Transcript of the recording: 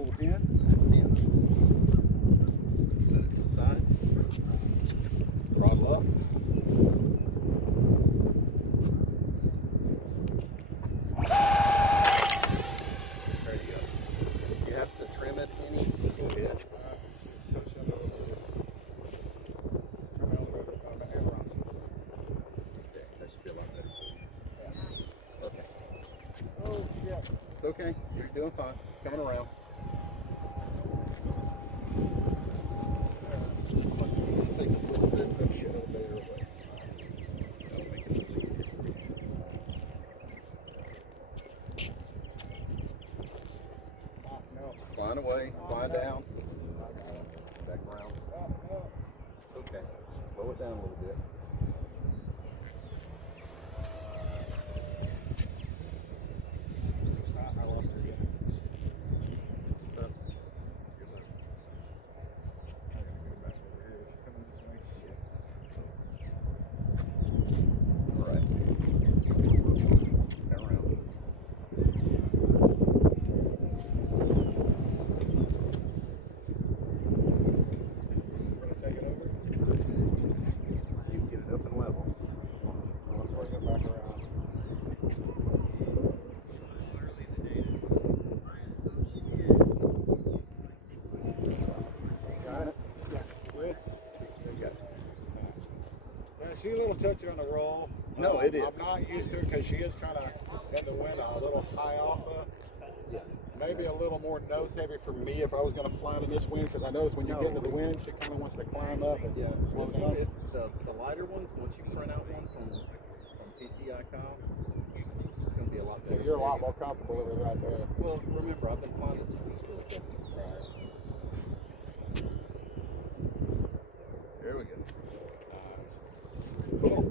pull the pin, in. Just set it to the side. Throttle up. There you go. If you have to trim it any, go ahead. Okay, that should be a lot better. Okay. Oh, yeah. It's okay. You're doing fine. It's coming around. Take a little bit of shit over there, but that'll make it a little easier. No. Flying away, flying down. Back around. Okay. Slow it down a little bit. I lost her again. So, good luck. I gotta go back over here. She's coming this way. Shit. All right. Turn around. Gonna take it over. You can get it up in levels. I'll bring it back around. Got it? Yeah. Good. There you go. Yeah, she's a little touchy on the roll. No, it is. I'm not used to it because she is kind of in the wind a little high alpha. Yeah. Maybe a little more nose heavy for me if I was going to fly in this wind, because I notice when you get into the wind, she kind of wants to climb up and slow down. The lighter ones, once you print out one from PTIKyle, it's going to be a lot So better. you're a lot more comfortable with it right there. Well, remember, I've been flying this one really good. There we go. Cool.